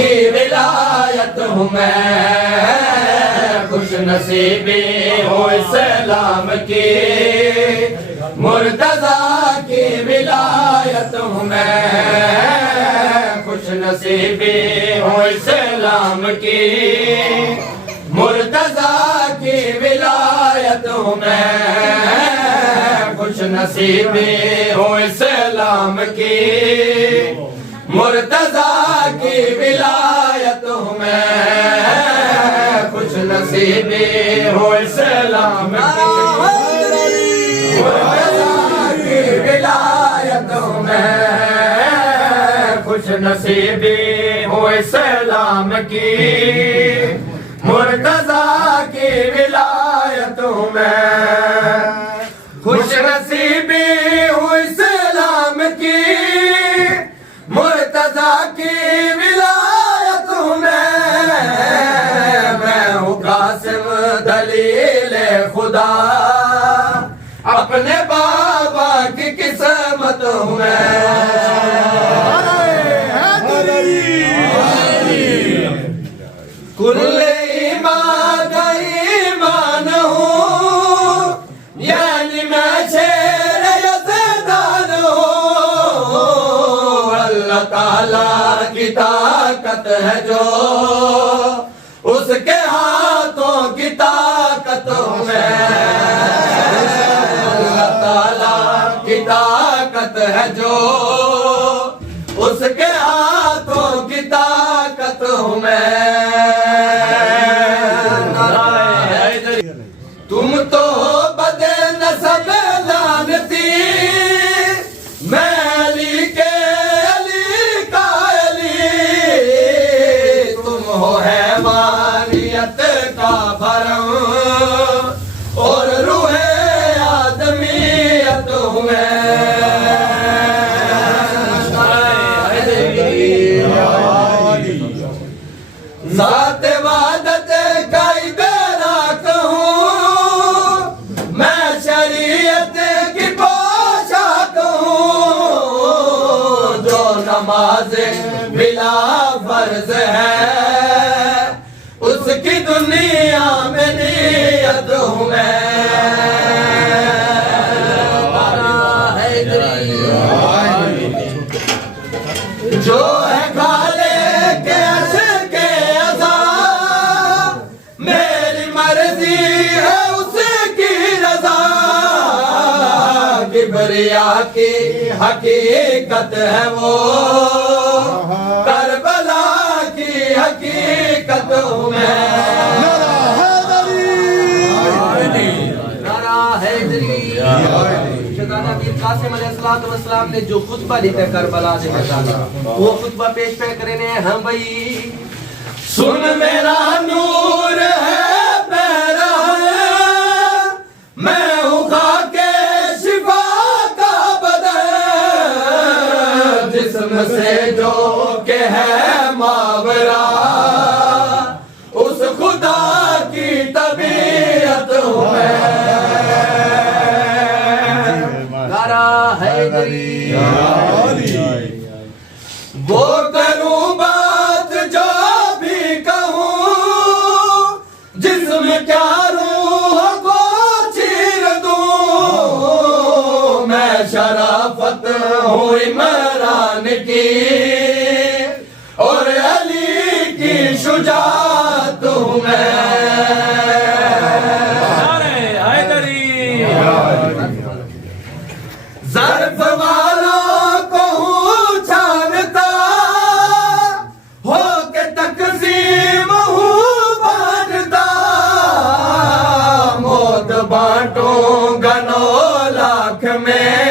کی ولایت ہوں میں، خوش نصیبی ہوں اسلام کی، مرتضیٰ کی ولایت ہوں میں، خوش نصیبی ہوں اسلام کی، مرتضیٰ کی ولایت ہوں میں، خوش نصیبی ہوں اسلام کی، مرتضیٰ کی ولایت ہوں میں، خوش نصیبی ہوں اسلام کی، مرتضیٰ کی ولایت ہوں میں، خوش نصیبی ہوں اسلام کی، مرتضیٰ کی ولایت ہوں میں، خوش نصیبی ہوں اسلام کی، مرتضیٰ کی ولایت ہوں میں ہوں قاسم دلیل خدا، اپنے بابا کی قسمت ہوں میں، کل ایمان کا ایمان ہوں، یعنی میں شیر یزدان ہوں، اللہ تعالیٰ کی طاقت ہے جو، اس کے ہاتھوں کی طاقت ہوں میں، اللہ تعالیٰ کی طاقت ہے جو، اس کے ہاتھوں کی طاقت ہوں میں، تم تو بد نسب لعنتی، میں علی کے علی کا علی، تم ہو حیوانیت کا بھرم اور روح آدمیت ہوں میں، ذات وحدت کا ادراک ہوں، میں شریعت کی پوشاک ہوں، جو نماز بلا فرض ہے، اس کی دنیا میں نیت ہوں میں، جو ہے کھالے کے عشق کے عذاب، میری مرضی ہے اس کی رضا، کبریا کی حقیقت ہے وہ، کربلا کی حقیقت ہوں میں، نعرہ حیدری۔ شہزادہ امیر قاسم علیہ السلام نے جو خطبہ لکھا کربلا سے بتانا، وہ خطبہ پیش کرنے ہم بھائی، سن میرا نور ہے پیرا ہے، میں ہوں خاک شفا کا بدن، جسم سے جو کہ ہے ماورا، اس خدا کی طبیعت ہوں میں، وہ کروں بات جو بھی کہوں، جسم کیا روح کو چیر دوں، میں شرافت ہوں عمران کی، اور علی کی شجاعت ہوں میں، ظرف والوں کو ہوں چھانتا، ہو کے تقسیم ہوں بانتا، موت بانٹوں گا 9 لاکھ میں،